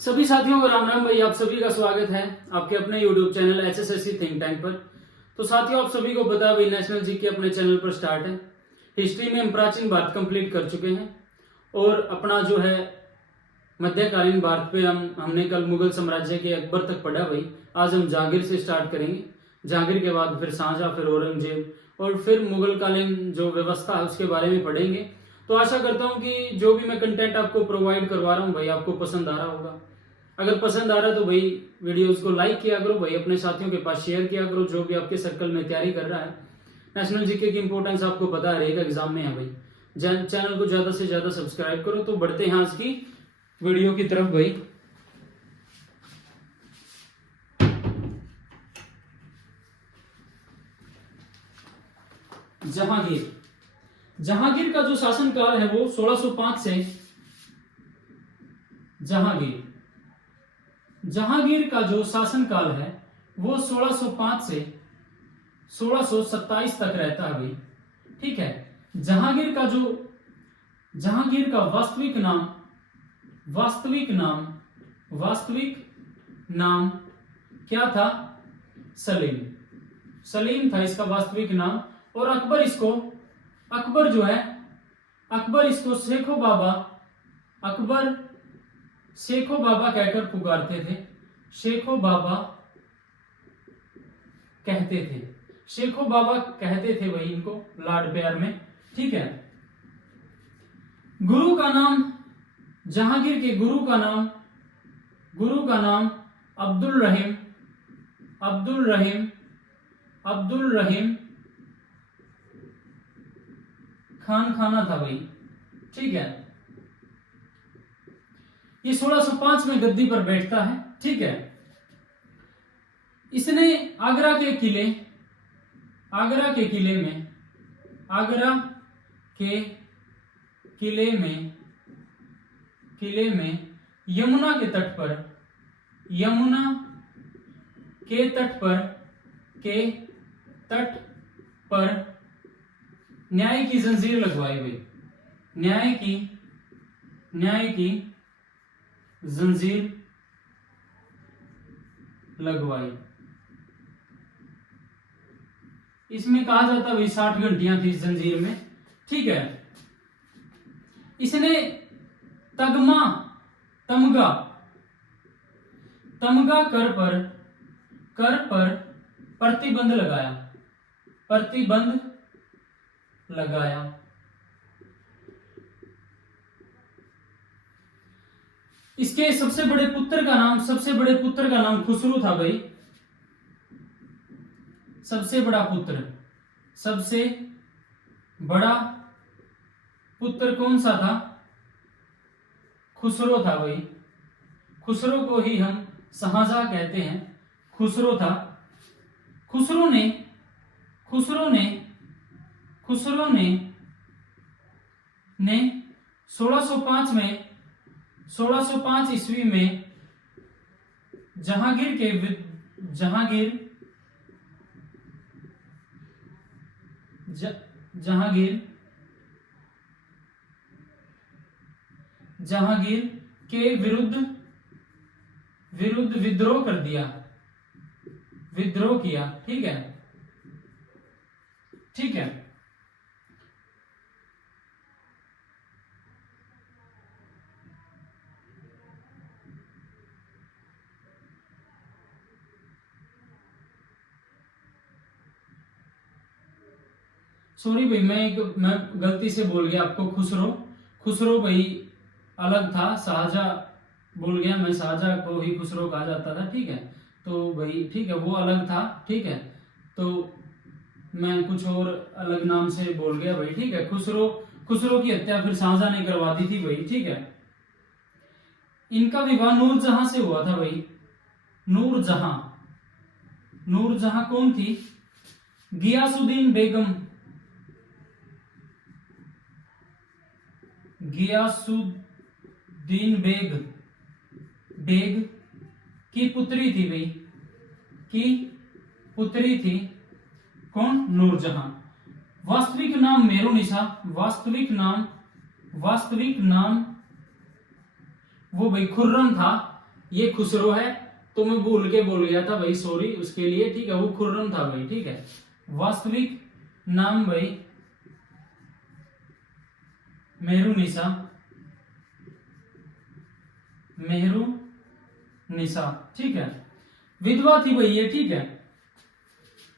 सभी साथियों को राम राम भाई। आप सभी का स्वागत है आपके अपने YouTube channel HSSC think tank पर। तो साथियों, आप सभी को पता है भाई, नेशनल जीके अपने चैनल पर स्टार्ट है। हिस्ट्री में हम प्राचीन भारत कंप्लीट कर चुके हैं और अपना जो है मध्यकालीन भारत पे हमने कल मुगल साम्राज्य के अकबर तक पढ़ा भाई। आज हम जहांगीर से स्टार्ट करेंगे। जहांगीर के बाद फिर शाहजहां, फिर औरंगजेब और फिर मुगल कालीन जो व्यवस्था है उसके बारे में पढ़ेंगे। तो आशा करता हूँ कि जो भी मैं कंटेंट आपको प्रोवाइड करवा रहा हूँ भाई, आपको पसंद आ रहा होगा। अगर पसंद आ रहा है तो भाई वीडियोस को लाइक किया करो भाई, अपने साथियों के पास शेयर किया करो जो भी आपके सर्कल में तैयारी कर रहा है। नेशनल जीके की इंपॉर्टेंस आपको पता है, एक एग्जाम में है भाई। चैनल को ज्यादा से ज्यादा सब्सक्राइब करो। तो बढ़ते हैं आज की वीडियो की तरफ भाई। जहांगीर जहांगीर का जो शासनकाल है वो 1605 से जहांगीर का जो शासनकाल है वो 1605 से 1627 तक रहता है भाई। ठीक है। जहांगीर का वास्तविक नाम क्या था? सलीम था इसका वास्तविक नाम। और अकबर इसको शेखो बाबा कहकर पुकारते थे। शेखो बाबा कहते थे भाई इनको लाड प्यार में। ठीक है। गुरु का नाम, जहांगीर के गुरु का नाम अब्दुल रहीम खाना था भाई। ठीक है। ये 1605 में गद्दी पर बैठता है। ठीक है। इसने आगरा के किले में यमुना के तट पर न्याय की जंजीर लगवाई भाई। न्याय की जंजीर लगवाई। इसमें कहा जाता भाई 60 घंटियां थी इस जंजीर में। ठीक है। इसने तमगा कर पर प्रतिबंध लगाया। इसके सबसे बड़े पुत्र का नाम खुसरो था भाई। सबसे बड़ा पुत्र कौन सा था? खुसरो था भाई। खुसरो को ही हम शाहजहां कहते हैं। खुसरो था। खुसरो ने 1605 ईस्वी में जहांगीर के विरुद्ध विद्रोह किया। ठीक है। सॉरी भाई, मैं गलती से बोल गया आपको खुसरो भाई अलग था। शाहजहां बोल गया मैं, शाहजहां को ही खुसरो कहा जाता था। ठीक है। तो भाई ठीक है, वो अलग था। ठीक है। तो मैं कुछ और अलग नाम से बोल गया भाई। ठीक है। खुसरो की हत्या फिर शाहजहां ने करवा दी थी भाई। ठीक है। इनका विवाह नूरजहां से हुआ था भाई। नूरजहां कौन थी? गियासुद्दीन बेग की पुत्री थी भाई। कौन? नूरजहां। वास्तविक नाम मेरुनिसा। वास्तविक नाम वो भाई खुर्रम था। ये खुसरो है, तो मैं भूल के बोल गया था भाई, सॉरी उसके लिए, ठीक है। वो खुर्रम था भाई, ठीक है। वास्तविक नाम भाई मेहरुनिसा, मेहरुनिसा, ठीक है। विधवा थी भाई ये, ठीक है।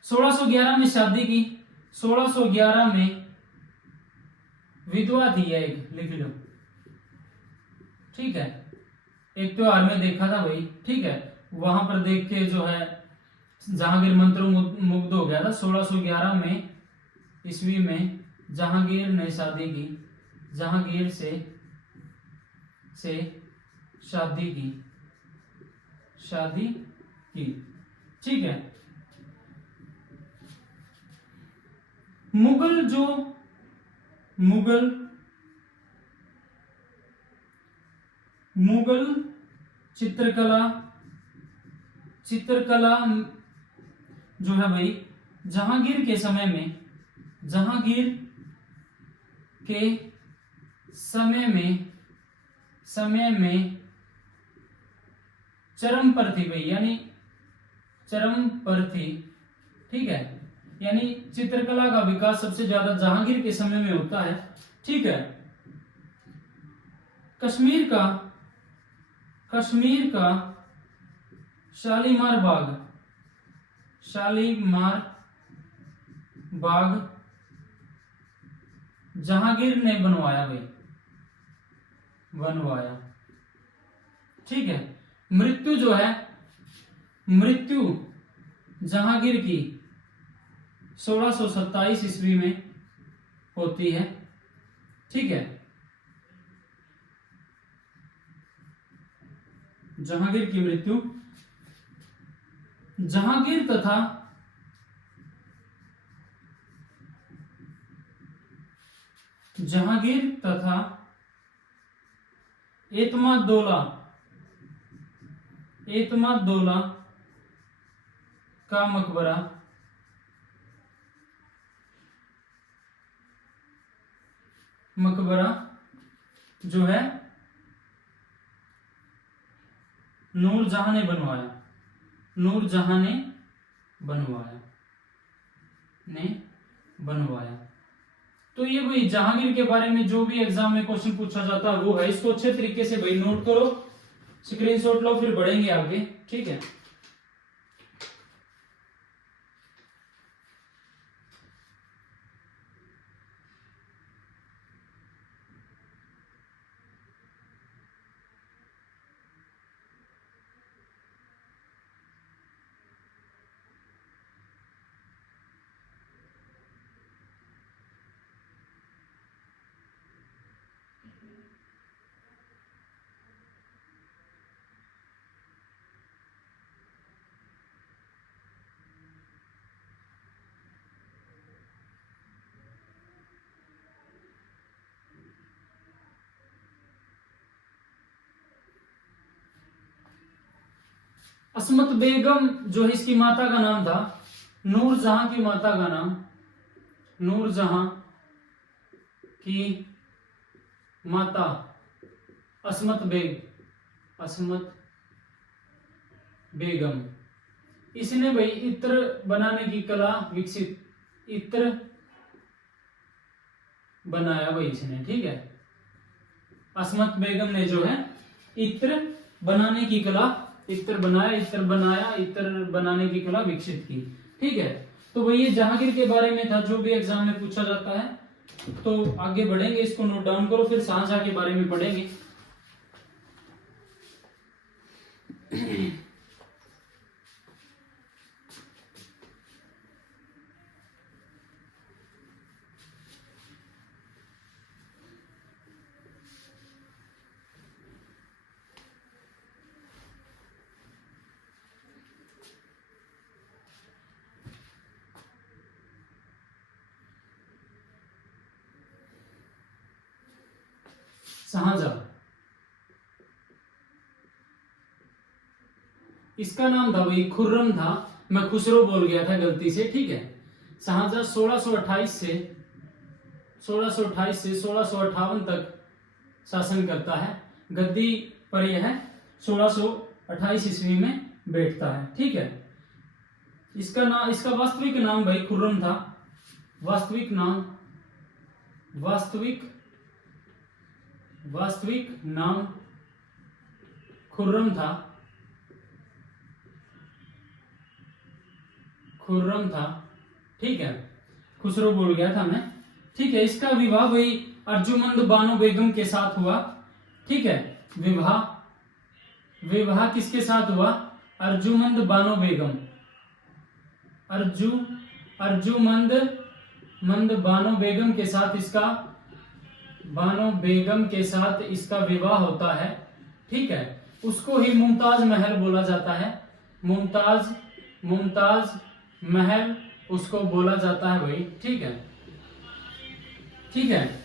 1611 में शादी की, 1611 में विधवा थी ये, एक लिख लो, ठीक है। एक त्योहार में देखा था भाई, ठीक है। वहां पर देख के जो है जहांगीर मंत्रमुग्ध हो गया था। 1611 में ईस्वी में जहांगीर ने शादी की, जहांगीर से शादी की, ठीक है। मुगल चित्रकला जो है भाई जहांगीर के समय में चरम पर थी भाई, यानी चरम पर थी, ठीक है। यानी चित्रकला का विकास सबसे ज्यादा जहांगीर के समय में होता है, ठीक है। कश्मीर का शालीमार बाग जहांगीर ने बनवाया, ठीक है। मृत्यु जहांगीर की 1627 ईस्वी में होती है, ठीक है। जहांगीर की मृत्यु, जहांगीर तथा एतमादुद्दौला का मकबरा जो है नूरजहां ने बनवाया। तो ये भाई जहांगीर के बारे में जो भी एग्जाम में क्वेश्चन पूछा जाता है वो है। इसको अच्छे तरीके से भाई नोट करो, स्क्रीनशॉट लो, फिर बढ़ेंगे आगे, ठीक है। असमत बेगम जो है इसकी माता का नाम था, नूरजहां की माता का नाम, नूरजहां की माता असमत बेगम। इसने भाई इत्र बनाने की कला विकसित, इत्र बनाया भाई इसने, ठीक है। असमत बेगम ने जो है इत्र बनाने की कला, इत्र बनाने की कला विकसित की, ठीक है। तो भाई ये जहांगीर के बारे में था, जो भी एग्जाम में पूछा जाता है। तो आगे बढ़ेंगे, इसको नोट डाउन करो, फिर शाहजहां के बारे में पढ़ेंगे। शाहजहां, इसका नाम था भाई खुर्रम था, मैं खुसरो बोल गया था गलती से, ठीक है। शाहजहां 1628 से 1658 तक शासन करता है। गद्दी पर यह 1600 28 ईस्वी में बैठता है। ठीक है, इसका वास्तविक नाम भाई खुर्रम था। वास्तविक नाम खुर्रम था। ठीक है, खुसरो बोल गया था मैं। ठीक है, इसका विवाह भाई अर्जुमंद बानो बेगम के साथ हुआ। ठीक है, विवाह किसके साथ हुआ? अर्जुमंद बानो बेगम। अर्जुमंद बानो बेगम के साथ इसका विवाह होता है। ठीक है, उसको ही मुमताज महल बोला जाता है। मुमताज महल उसको बोला जाता है भाई। ठीक है,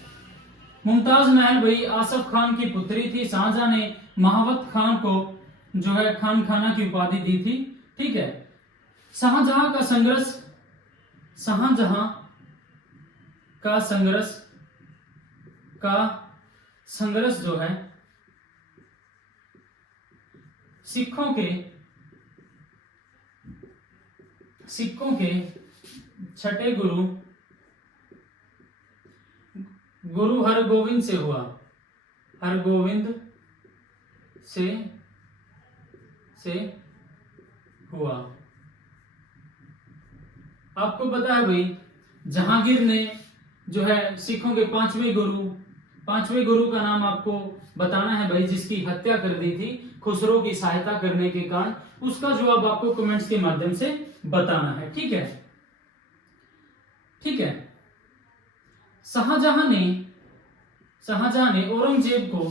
मुमताज महल भाई आसफ खान की पुत्री थी। शाहजहां ने महावत खान को जो है खान खाना की उपाधि दी थी। ठीक है, शाहजहां का संघर्ष जो है सिखों के छठे गुरु हरगोविंद से हुआ। आपको पता है भाई जहांगीर ने जो है सिखों के पांचवें गुरु का नाम आपको बताना है भाई, जिसकी हत्या कर दी थी खुसरो की सहायता करने के कारण। उसका जवाब आपको कमेंट्स के माध्यम से बताना है। ठीक है, शाहजहां ने औरंगजेब को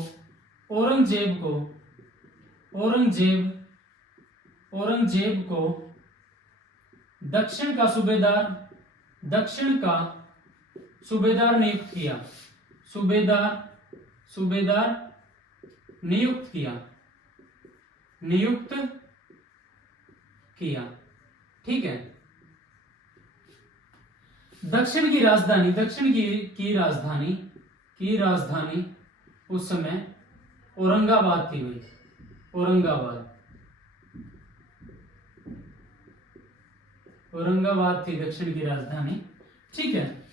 दक्षिण का सूबेदार नियुक्त किया। ठीक है, दक्षिण की राजधानी उस समय औरंगाबाद थी भाई। औरंगाबाद थी दक्षिण की राजधानी। ठीक है,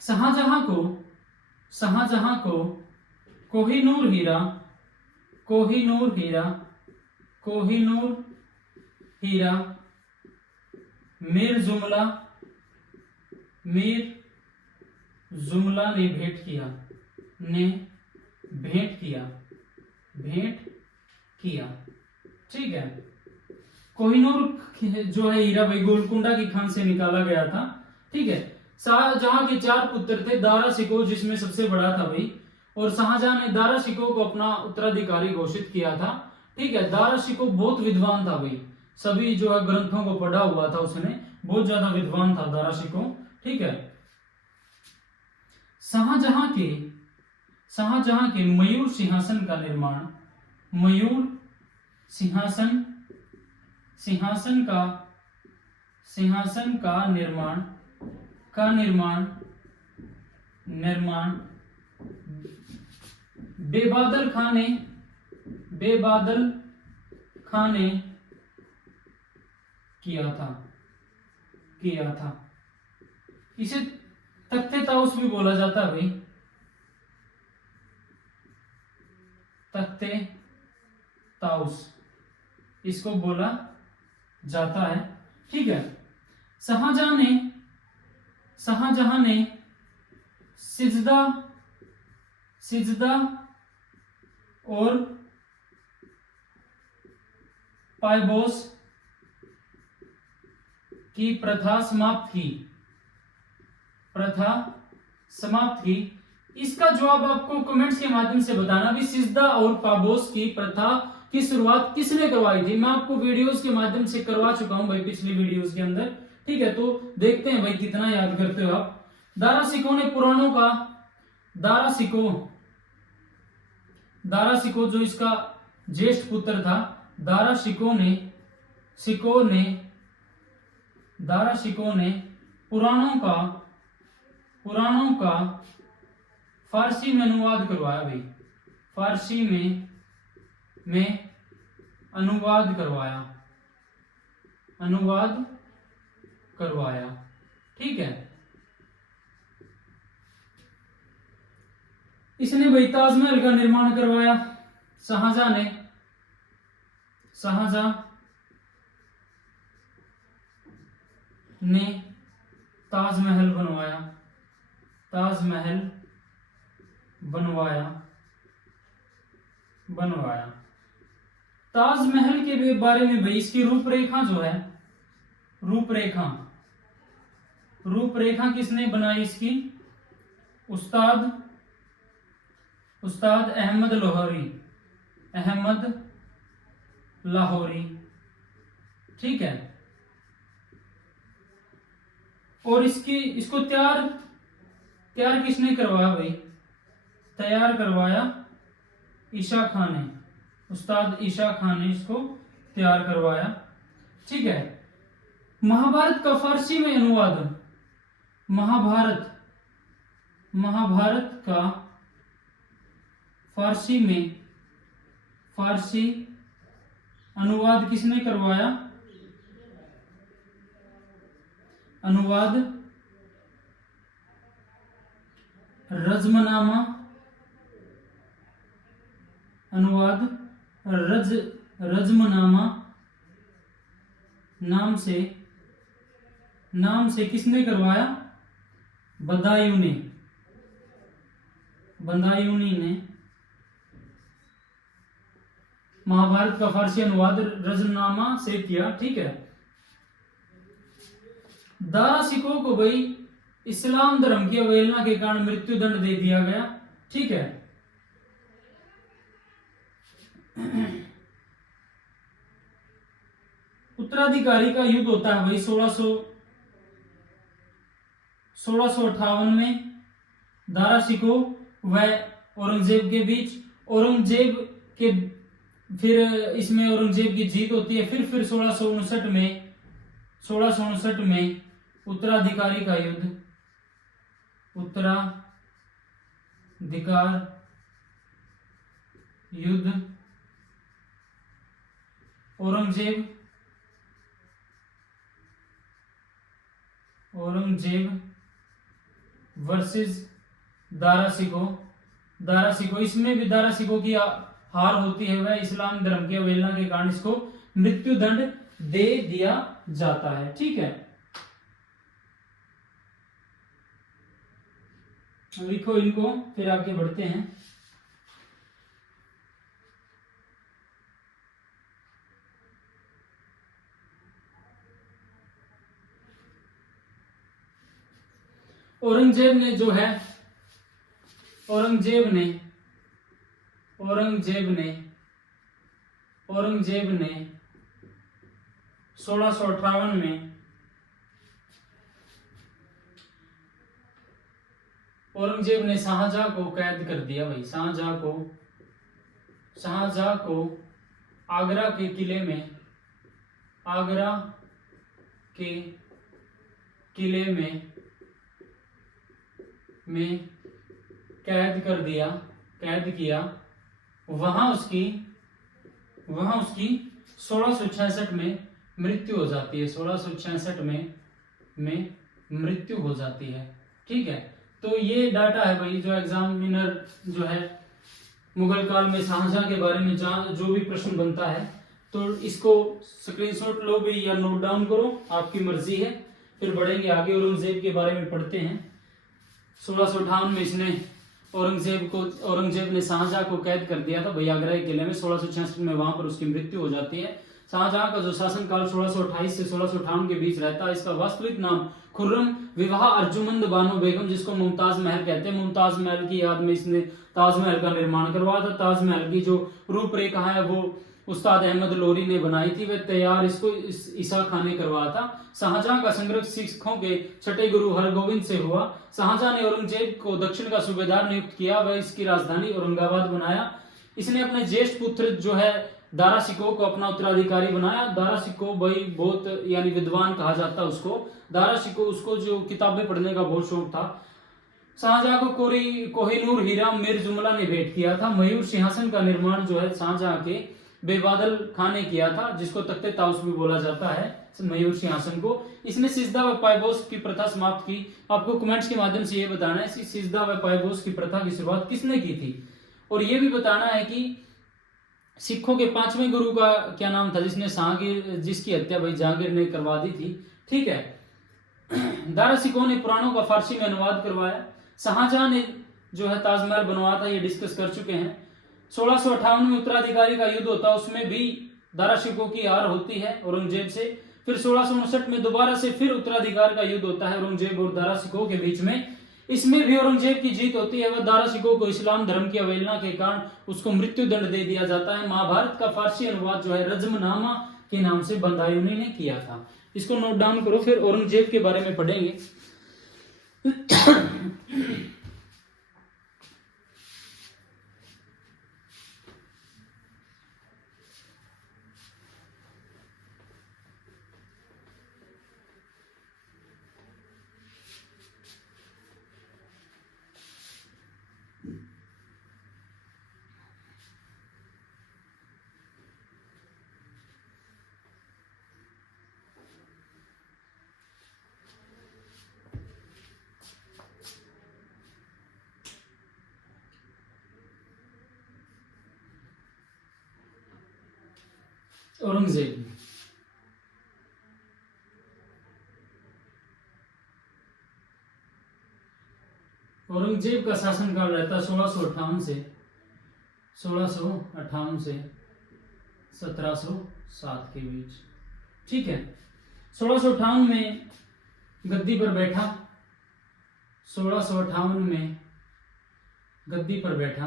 शाहजहां को कोहिनूर हीरा मीर जुमला ने भेंट किया। ठीक है, कोहिनूर जो है हीरा भाई गोलकुंडा की खान से निकाला गया था। ठीक है, शाहजहां के 4 पुत्र थे। दारा शिकोह जिसमें सबसे बड़ा था भाई, और शाहजहां ने दारा शिकोह को अपना उत्तराधिकारी घोषित किया था। ठीक है, दारा शिकोह बहुत विद्वान था भाई, सभी जो है ग्रंथों को पढ़ा हुआ था उसने, बहुत ज्यादा विद्वान था दारा शिकोह। ठीक है, शाहजहां के मयूर सिंहासन का निर्माण बेबादल खां ने किया था। इसे तख्ते ताउस भी बोला जाता है भाई, तख्ते ताउस इसको बोला जाता है। ठीक है, शाहजहां ने सिजदा और पायबोस की प्रथा समाप्त की। इसका जवाब आपको कमेंट्स के माध्यम से बताना भी, सिजदा और पायबोस की प्रथा की शुरुआत किसने करवाई थी। मैं आपको वीडियोस के माध्यम से करवा चुका हूं भाई पिछली वीडियोस के अंदर। ठीक है, तो देखते हैं भाई कितना याद करते हो आप। दारा शिकोह ने पुराणों का दारा शिकोह जो इसका ज्येष्ठ पुत्र था, दारा शिकोह ने पुराणों का फारसी में अनुवाद करवाया भाई, फारसी में अनुवाद करवाया, अनुवाद करवाया। ठीक है, इसने भाई ताजमहल का निर्माण करवाया, शाहजहां ने, शाहजहां ने ताजमहल बनवाया, ताजमहल बनवाया, बनवाया। ताजमहल के बारे में भाई इसकी रूपरेखा जो है, रूपरेखा, रूपरेखा किसने बनाई इसकी? उस्ताद, उस्ताद अहमद लाहौरी, अहमद लाहौरी। ठीक है, और इसको तैयार किसने करवाया भाई? तैयार करवाया ईशा खान ने, उस्ताद ईशा खान ने इसको तैयार करवाया। ठीक है, महाभारत का फारसी में अनुवाद, महाभारत, महाभारत का फारसी में, फारसी अनुवाद किसने करवाया? अनुवाद रज़्मनामा, अनुवाद रज़्मनामा नाम से किसने करवाया? बदायूनी, बदायूनी ने महाभारत का फारसी अनुवाद रज़्मनामा से किया। ठीक है, दारा सिकोह को भाई इस्लाम धर्म की अवहेलना के कारण मृत्यु दंड दे दिया गया। ठीक है, उत्तराधिकारी का युद्ध होता है भाई 1658 में दारा सिकोह व औरंगजेब के बीच। औरंगजेब के फिर इसमें औरंगजेब की जीत होती है। फिर 1659 में उत्तराधिकारी का युद्ध, उत्तराधिकार युद्ध, औरंगजेब वर्सेस दारा सिकोह। दारा सिकोह, इसमें भी दारा सिकोह की हार होती है, वह इस्लाम धर्म की अवहेलना के कारण इसको मृत्यु दंड दे दिया जाता है। ठीक है, लिखो इनको, फिर आगे बढ़ते हैं। औरंगजेब ने जो है, औरंगजेब ने 1658 में औरंगजेब ने शाहजहां को कैद कर दिया भाई। शाहजहां को आगरा के किले में, आगरा के किले में कैद कर दिया, कैद किया। वहां उसकी 1666 में मृत्यु हो जाती है। 1666 में मृत्यु हो जाती है। ठीक है, तो ये डाटा है भाई जो एग्जामिनर जो है मुगल काल में शाहजहां के बारे में जो भी प्रश्न बनता है, तो इसको स्क्रीनशॉट लो भी या नोट डाउन करो, आपकी मर्जी है। फिर बढ़ेंगे आगे, औरंगजेब के बारे में पढ़ते हैं। 1658 में इसने औरंगजेब ने शाहजहां को कैद कर दिया था भाई आगरा के किले में। 1666 में वहां पर उसकी मृत्यु हो जाती है। शाहजहां का जो शासनकाल 1628 से 1658 के बीच रहता है। इसका वास्तविक नाम खुर्रम विवाह अर्जुमंद बानो बेगम, जिसको मुमताज महल कहते हैं। मुमताज महल की याद में इसने ताजमहल का निर्माण करवाया था। ताजमहल की जो रूपरेखा है वो उस्ताद अहमद लोरी ने बनाई थी, वह तैयार इसको ईसा खान ने करवाया था। शाहजहां का संग्रह सिखों के छठे गुरु हरगोविंद से हुआ। शाहजहां ने औरंगजेब को दक्षिण का सूबेदार नियुक्त किया, वह इसकी राजधानी औरंगाबाद बनाया। इसने अपने ज्येष्ठ पुत्र जो है दारा सिकोह को अपना उत्तराधिकारी बनाया। दारा सिकोह भाई बहुत यानी विद्वान कहा जाता उसको। दारा सिकोह, उसको जो किताबें पढ़ने का बहुत शौक था। शाहजहां को कोहिनूर हीरा मीर जुमला ने भेंट किया था। मयूर सिंहासन का निर्माण जो है शाहजहां के बेबादल खान ने किया था, जिसको तख्ते ताउस भी बोला जाता है मयूर सिंहासन को। इसने सिजदा व पायबोस की प्रथा समाप्त की। आपको कमेंट्स के माध्यम से ये बताना है कि सिजदा व पायबोस की प्रथा की शुरुआत किसने की थी, और ये भी बताना है कि सिखों के 5वें गुरु का क्या नाम था, जिसकी हत्या भाई जहांगीर ने करवा दी थी। ठीक है, दारा सिकोह ने पुराणों का फारसी में अनुवाद करवाया। शाहजहां ने जो है ताजमहल बनवाया था, ये डिस्कस कर चुके हैं। 1658 में उत्तराधिकारी का युद्ध होता है, उसमें भी दारा शिकोह की हार होती है औरंगजेब से। फिर 1659 में दोबारा से फिर उत्तराधिकार का युद्ध होता है औरंगजेब और दारा शिकोह के बीच में। इसमें भी औरंगजेब की जीत होती है। वह दारा शिकोह को इस्लाम धर्म की अवहेलना के कारण उसको मृत्यु दंड दे दिया जाता है। महाभारत का फारसी अनुवाद जो है रजमनामा के नाम से बंदायूनी ने किया था। इसको नोट डाउन करो, फिर औरंगजेब के बारे में पढ़ेंगे। औरंगजेब औरंगजेब का शासनकाल रहता है 1658 से 1707 के बीच। ठीक है, 1658 में गद्दी पर बैठा। 1658 में गद्दी पर बैठा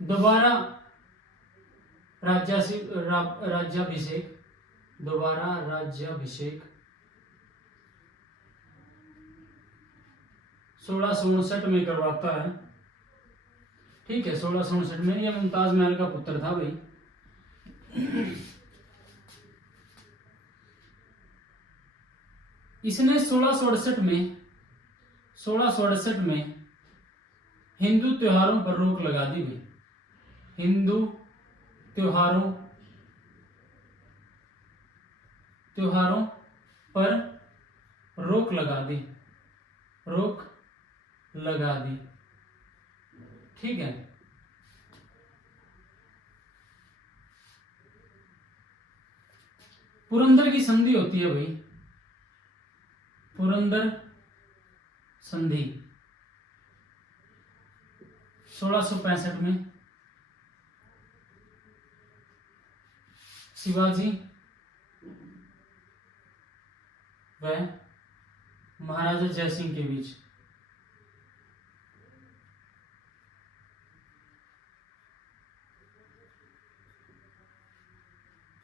दोबारा राज्याभिषेक 1659 में करवाता है। ठीक है, 1659 में। यह मुमताज महल का पुत्र था भाई। इसने 1668 में हिंदू त्योहारों पर रोक लगा दी भाई। हिंदू त्योहारों पर रोक लगा दी। ठीक है, पुरंदर की संधि होती है भाई, पुरंदर संधि 1665 में। शिवाजी व महाराजा जयसिंह के बीच।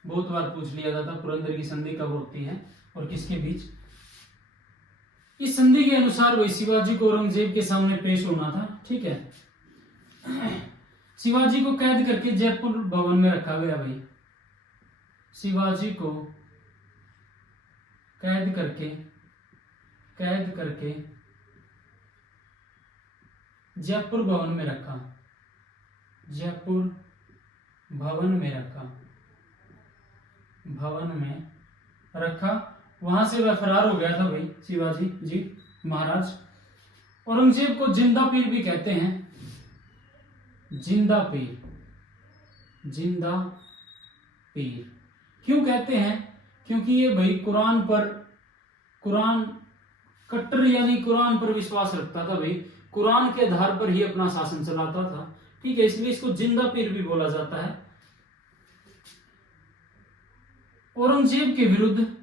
बहुत बार पूछ लिया जाता पुरंदर की संधि कब होती है और किसके बीच। इस संधि के अनुसार वही शिवाजी को औरंगजेब के सामने पेश होना था। ठीक है, शिवाजी को कैद करके जयपुर भवन में रखा गया भाई। शिवाजी को कैद करके जयपुर भवन में रखा। वहां से वह फरार हो गया था भाई शिवाजी जी महाराज। औरंगजेब को जिंदा पीर भी कहते हैं। जिंदा पीर क्यों कहते हैं? क्योंकि ये भाई कुरान कट्टर यानी कुरान पर विश्वास रखता था भाई। कुरान के आधार पर ही अपना शासन चलाता था। ठीक है, इसलिए इसको जिंदा पीर भी बोला जाता है। औरंगजेब के विरुद्ध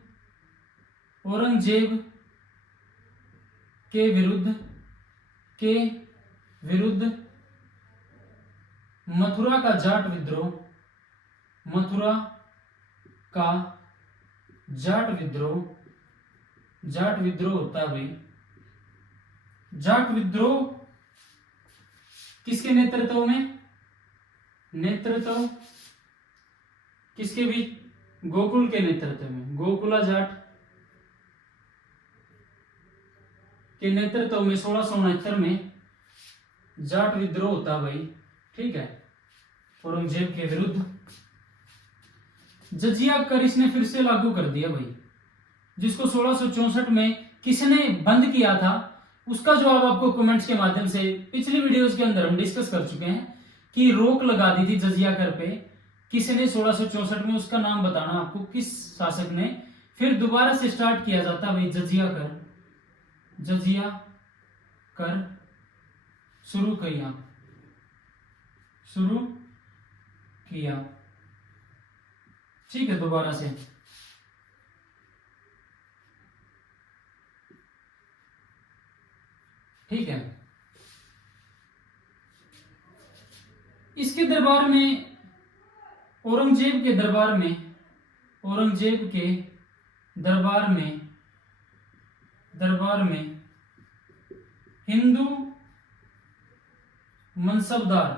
मथुरा का जाट विद्रोह होता है भाई। जाट विद्रोह किसके नेतृत्व में? किसके बीच? गोकुल के नेतृत्व में, गोकुला जाट के नेतृत्व में 1669 में जाट विद्रोह होता भाई, ठीक है, औरंगजेब के विरुद्ध। जजिया कर इसने फिर से लागू कर दिया भाई, जिसको 1664 में किसने बंद किया था, उसका जवाब आपको कमेंट्स के माध्यम से पिछली वीडियोस के अंदर हम डिस्कस कर चुके हैं कि रोक लगा दी थी जजिया कर पे, किसने 1664 में, उसका नाम बताना आपको, किस शासक ने। फिर दोबारा से स्टार्ट किया जाता भाई जजिया कर, जजिया कर शुरू किया, ठीक है, दोबारा से। ठीक है, इसके दरबार में, औरंगजेब के दरबार में, औरंगजेब के दरबार में हिंदू मनसबदार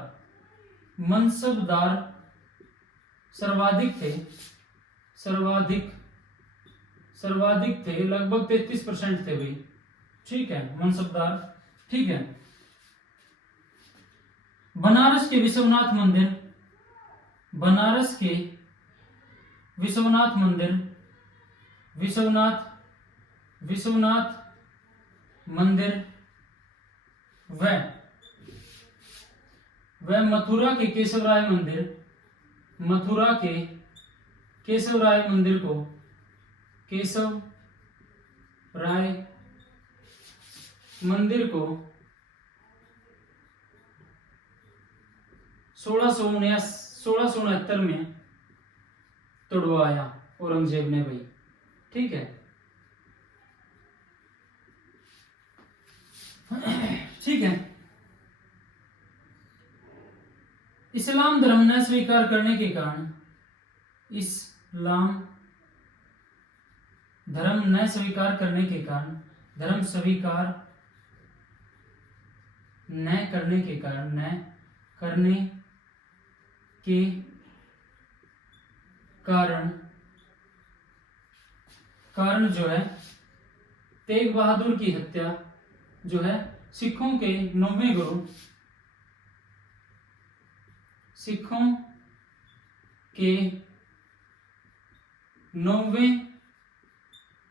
सर्वाधिक थे, लगभग 33% थे भाई, ठीक है, मनसबदार, ठीक है। बनारस के विश्वनाथ मंदिर व मथुरा के केशवराय मंदिर को केशवराय मंदिर को 1669 में तोड़वाया औरंगजेब ने भाई, ठीक है, ठीक है। इस्लाम धर्म न स्वीकार करने के कारण, इस्लाम धर्म न स्वीकार करने के कारण, धर्म स्वीकार न करने के कारण, न करने के कारण जो है, तेग बहादुर की हत्या जो है, सिखों के 9वें गुरु, सिखों के 9वें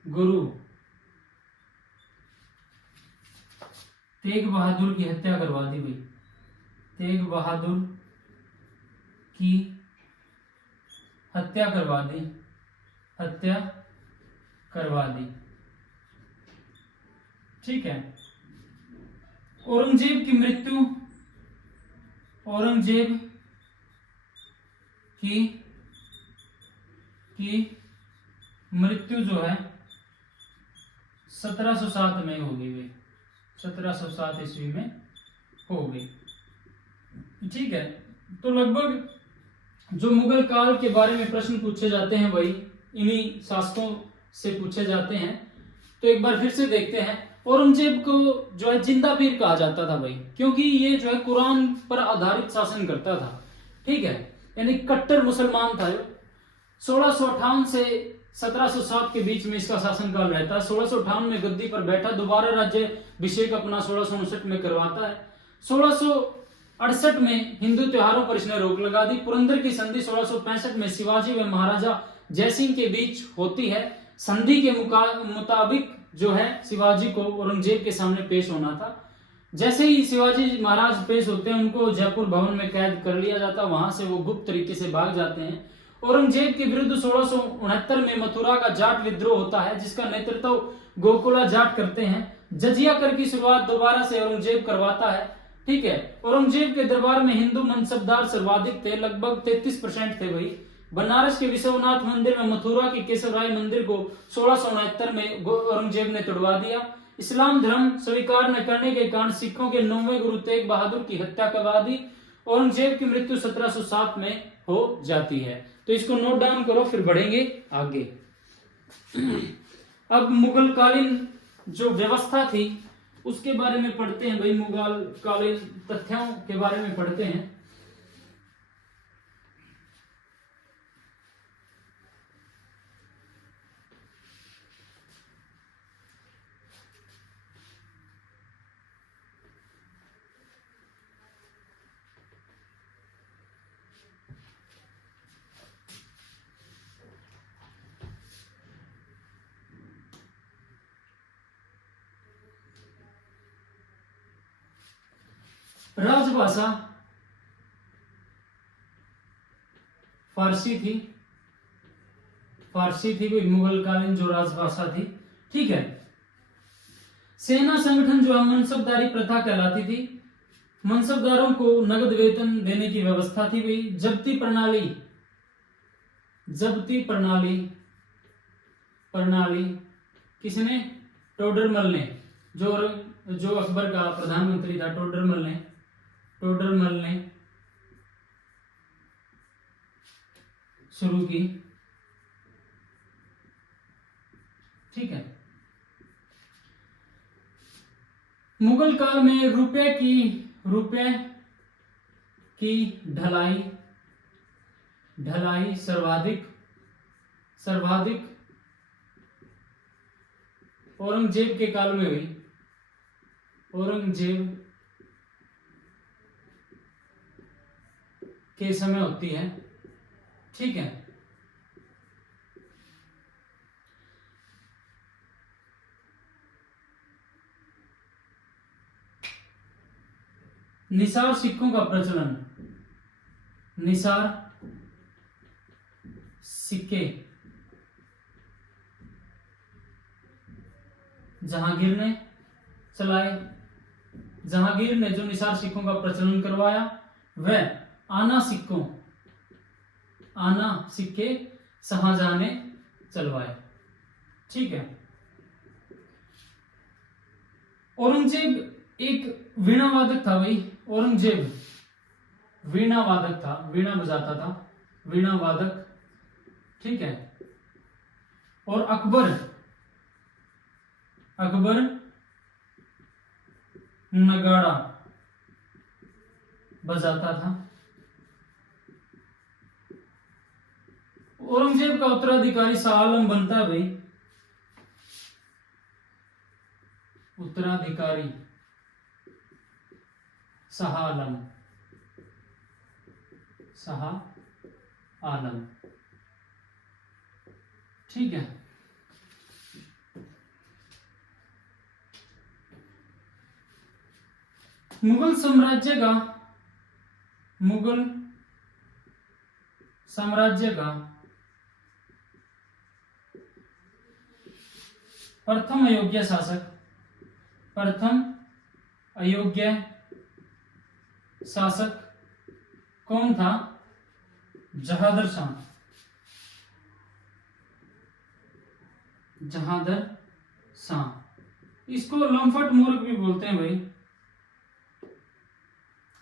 गुरु तेग बहादुर की हत्या करवा दी भाई, तेग बहादुर की हत्या करवा दी, ठीक है। औरंगजेब की मृत्यु जो है 1707 में हो गई भाई, 1707 ईस्वी में हो गई, ठीक है। तो लगभग जो मुगल काल के बारे में प्रश्न पूछे जाते हैं भाई, इन्हीं शासकों से पूछे जाते हैं। तो एक बार फिर से देखते हैं। औरंगजेब को जो है जिंदा पीर कहा जाता था भाई, क्योंकि ये जो है कुरान पर आधारित शासन करता था, ठीक है, यानी कट्टर मुसलमान था। 1658 से 1707 के बीच में इसका शासनकाल रहता है। 1658 में गद्दी पर बैठा, दोबारा राज्याभिषेक अपना 1659 में करवाता है। 1668 में हिंदू त्योहारों पर इसने रोक लगा दी। पुरंदर की संधि 1665 में शिवाजी व महाराजा जयसिंह के बीच होती है। संधि के मुताबिक जो है शिवाजी को औरंगजेब के सामने पेश होना था। जैसे ही शिवाजी महाराज पेश होते हैं, उनको जयपुर भवन में कैद कर लिया जाता, वहां से वो गुप्त तरीके से भाग जाते हैं। औरंगजेब के विरुद्ध 1669 में मथुरा का जाट विद्रोह होता है, जिसका नेतृत्व गोकुला जाट करते हैं। जजिया कर की शुरुआत दोबारा से औरंगजेब करवाता है, ठीक है। औरंगजेब के दरबार में हिंदू मनसबदार सर्वाधिक थे, लगभग 33% थे भाई। बनारस के विश्वनाथ मंदिर में मथुरा के केशवराय मंदिर को 1669 में औरंगजेब ने तोड़वा दिया। इस्लाम धर्म स्वीकार न करने के कारण सिखों के 9वें गुरु तेग बहादुर की हत्या करवा दी। औरंगजेब की मृत्यु 1707 में हो जाती है। तो इसको नोट डाउन करो, फिर बढ़ेंगे आगे। अब मुगल कालीन जो व्यवस्था थी उसके बारे में पढ़ते हैं भाई, मुगल कालीन तथ्यों के बारे में पढ़ते हैं। राजभाषा फारसी थी, फारसी थी कोई मुगल कालीन जो राजभाषा थी। ठीक है। सेना संगठन जो है मनसबदारी प्रथा कहलाती थी। मनसबदारों को नगद वेतन देने की व्यवस्था थी भाई। जब्ती प्रणाली, जब्ती प्रणाली प्रणाली किसने? टोडरमल ने, जो अकबर का प्रधानमंत्री था टोडरमल ने शुरू की। ठीक है। मुगल काल में रुपए की ढलाई सर्वाधिक औरंगजेब के काल में हुई। औरंगजेब के समय होती है। ठीक है। निसार सिक्कों का प्रचलन, निसार सिक्के जहांगीर ने चलाए। जहांगीर ने जो निसार सिक्कों का प्रचलन करवाया वह आना सिक्के शाहजहां ने चलवाए। ठीक है। औरंगजेब एक वीणा वादक था भाई। औरंगजेब वीणा वादक था, वीणा बजाता था, वीणा वादक। ठीक है। और अकबर नगाड़ा बजाता था। औरंगजेब का उत्तराधिकारी शाह आलम बनता है भाई। उत्तराधिकारी शाह आलम। ठीक है। मुगल साम्राज्य का प्रथम अयोग्य शासक कौन था? जहादर शाह। इसको लंपट मूर्ख भी बोलते हैं भाई।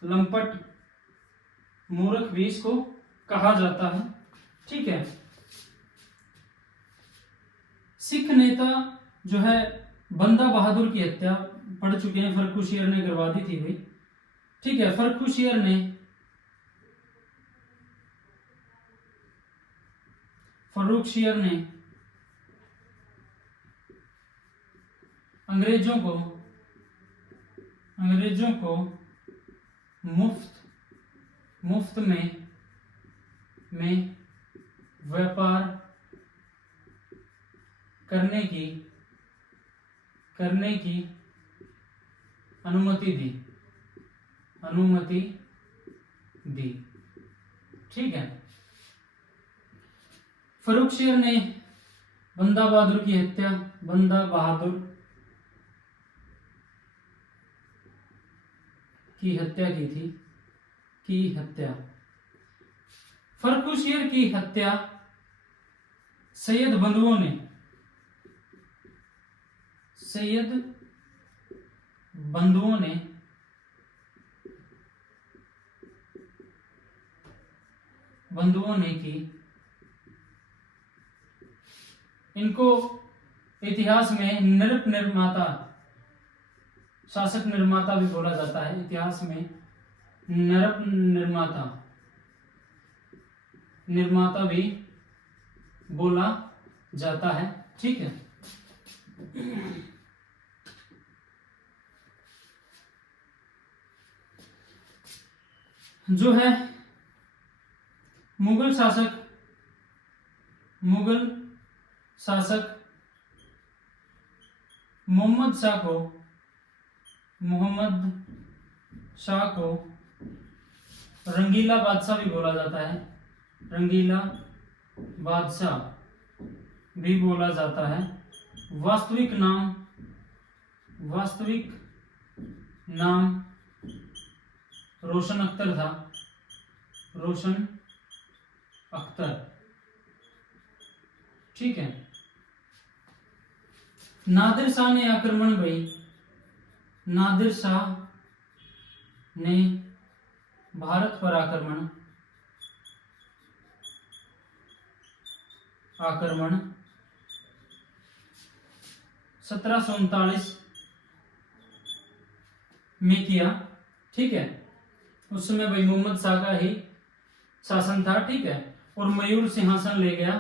लंपट मूर्ख भी इसको कहा जाता है। ठीक है। सिख नेता जो है बंदा बहादुर की हत्या पढ़ चुके हैं, फर्रुखशियर ने करवा दी थी भाई। ठीक है। फर्रुखशियर ने अंग्रेजों को मुफ्त में व्यापार करने की अनुमति दी। ठीक है। फर्रुखशियर ने बंदा बहादुर की हत्या की थी। फर्रुखशियर की हत्या सैयद बंधुओं ने की। इनको इतिहास में नृप निर्माता, शासक निर्माता भी बोला जाता है। इतिहास में नृप निर्माता भी बोला जाता है। ठीक है। जो है मुगल शासक मोहम्मद शाह को रंगीला बादशाह भी बोला जाता है, रंगीला बादशाह भी बोला जाता है। वास्तविक नाम रोशन अख्तर था, रोशन अख्तर। ठीक है। नादिर शाह ने आक्रमण भाई, नादिर शाह ने भारत पर आक्रमण 1739 में किया। ठीक है। उस समय भाई मोहम्मद शाह का ही शासन था। ठीक है। और मयूर सिंहासन ले गया,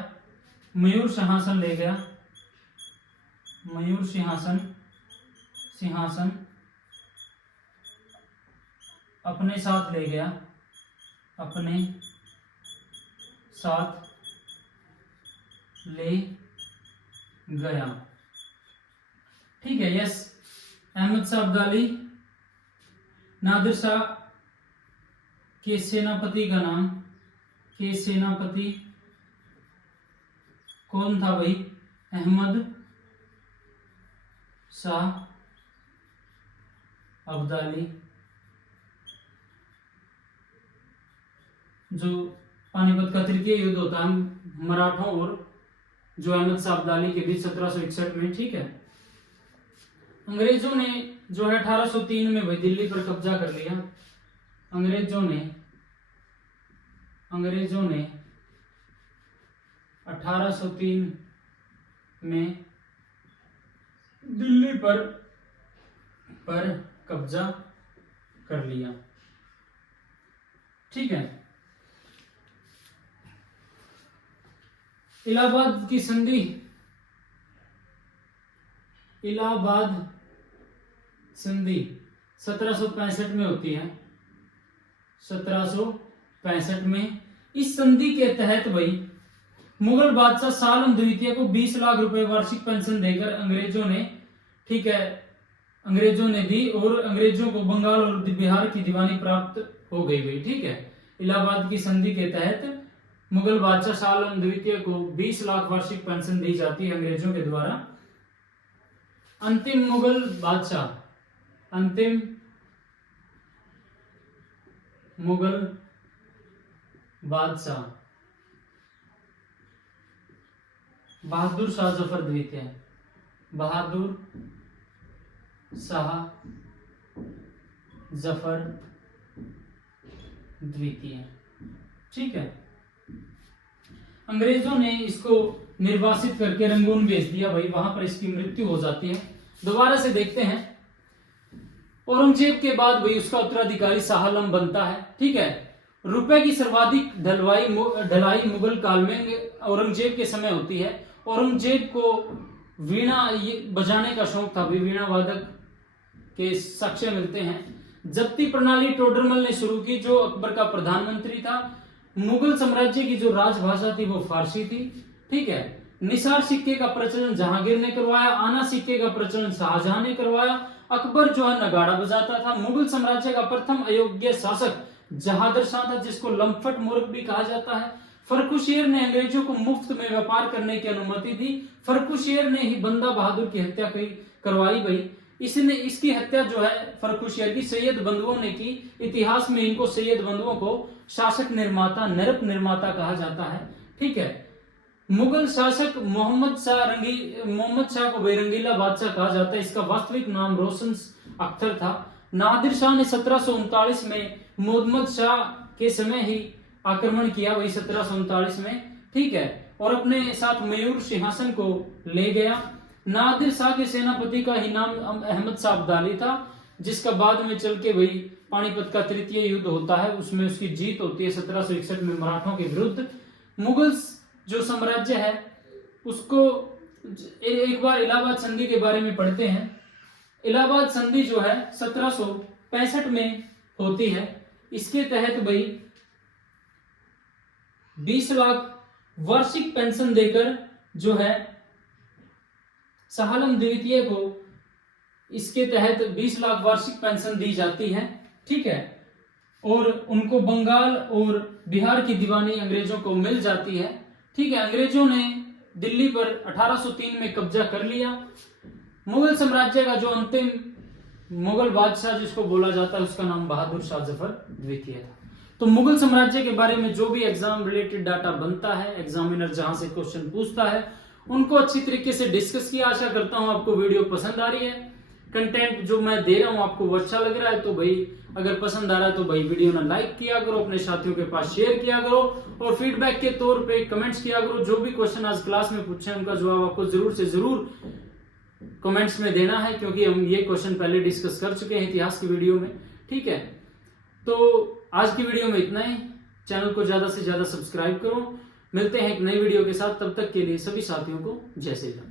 मयूर सिंहासन ले गया, मयूर सिंहासन अपने साथ ले गया, अपने साथ ले गया। ठीक है। यस। अहमद शाह अब्दाली, नादिर शाह के सेनापति का नाम, के सेनापति कौन था भाई? अहमद शाह अब्दाली। जो पानीपत का तृतीय युद्ध होता है मराठों और जो अहमद शाह अब्दाली के बीच 1761 में। ठीक है। अंग्रेजों ने जो है 1803 में भाई दिल्ली पर कब्जा कर लिया। अंग्रेजों ने 1803 में दिल्ली पर कब्जा कर लिया। ठीक है। इलाहाबाद की संधि, इलाहाबाद संधि 1765 में होती है, 1765 में। इस संधि के तहत भाई मुगल बादशाह शाह आलम द्वितीय को 20 लाख रुपए वार्षिक पेंशन देकर अंग्रेजों ने, ठीक है, अंग्रेजों ने दी और अंग्रेजों को बंगाल और बिहार की दीवानी प्राप्त हो गई। ठीक है। इलाहाबाद की संधि के तहत मुगल बादशाह शाह आलम द्वितीय को 20 लाख वार्षिक पेंशन दी जाती है अंग्रेजों के द्वारा। अंतिम मुगल बादशाह, अंतिम मुगल बादशाह बहादुर शाह जफर द्वितीय, बहादुर शाह जफर द्वितीय। ठीक है। अंग्रेजों ने इसको निर्वासित करके रंगून भेज दिया भाई, वहां पर इसकी मृत्यु हो जाती है। दोबारा से देखते हैं। औरंगजेब के बाद भाई उसका उत्तराधिकारी शाह आलम बनता है। ठीक है। रुपए की सर्वाधिक ढलाई मुगल काल में औरंगजेब के समय होती है। औरंगजेब को वीणा बजाने का शौक था, वीणा वादक के साक्ष्य मिलते हैं। जब्ती प्रणाली टोडरमल ने शुरू की, जो अकबर का प्रधानमंत्री था। मुगल साम्राज्य की जो राजभाषा थी वो फारसी थी। ठीक है। निसार सिक्के का प्रचलन जहांगीर ने करवाया, आना सिक्के का प्रचलन शाहजहां ने करवाया। अकबर जो है नगाड़ा बजाता था। मुगल साम्राज्य का प्रथम अयोग्य शासक जहादर शाह था, जिसको लंपट मूर्ख भी कहा जाता है। फर्रुखशेर ने अंग्रेजों को मुफ्त में व्यापार करने की अनुमति दी। फर्रुखशेर ने ही बंदा बहादुर की हत्या करवाई गई। इसकी हत्या जो है फर्रुखशेर की सैयद बंधुओं ने की। इतिहास में इनको सैयद बंधुओं को शासक निर्माता, नरक निर्माता कहा जाता है। ठीक है। मुगल शासक मोहम्मद शाह को बेरंगीला बादशाह कहा जाता है। इसका वास्तविक नाम रोशन अख्तर था। नादिर शाह ने 1739 में मोहम्मद शाह के समय ही आक्रमण किया, वही 1739 में। ठीक है। और अपने साथ मयूर सिंहासन को ले गया। नादिर शाह के सेनापति का ही नाम अहमद शाह अब्दाली था, जिसका बाद में चल के वही पानीपत का तृतीय युद्ध होता है, उसमें उसकी जीत होती है 1761 में मराठों के विरुद्ध। मुगल जो साम्राज्य है उसको एक बार इलाहाबाद संधि के बारे में पढ़ते हैं। इलाहाबाद संधि जो है 1765 में होती है। इसके तहत भाई 20 लाख वार्षिक पेंशन देकर जो है शाह आलम द्वितीय को इसके तहत 20 लाख वार्षिक पेंशन दी जाती है। ठीक है, और उनको बंगाल और बिहार की दीवानी अंग्रेजों को मिल जाती है। ठीक है, अंग्रेजों ने दिल्ली पर 1803 में कब्जा कर लिया। मुगल साम्राज्य का जो अंतिम मुगल बादशाह जिसको बोला जाता है उसका नाम बहादुर शाह जफर द्वितीय था। तो मुगल साम्राज्य के बारे में जो भी एग्जाम रिलेटेड डाटा बनता है, एग्जामिनर जहां से क्वेश्चन पूछता है, उनको अच्छी तरीके से डिस्कस किया। आशा करता हूं आपको वीडियो पसंद आ रही है, कंटेंट जो मैं दे रहा हूं आपको वो अच्छा लग रहा है। तो भाई अगर पसंद आ रहा है तो भाई वीडियो ना लाइक किया करो, अपने साथियों के पास शेयर किया करो, और फीडबैक के तौर पे कमेंट्स किया करो। जो भी क्वेश्चन आज क्लास में पूछे उनका जवाब आपको जरूर से जरूर कमेंट्स में देना है, क्योंकि हम ये क्वेश्चन पहले डिस्कस कर चुके हैं इतिहास की वीडियो में। ठीक है, तो आज की वीडियो में इतना ही। चैनल को ज्यादा से ज्यादा सब्सक्राइब करो। मिलते हैं एक नई वीडियो के साथ, तब तक के लिए सभी साथियों को जय श्री राम।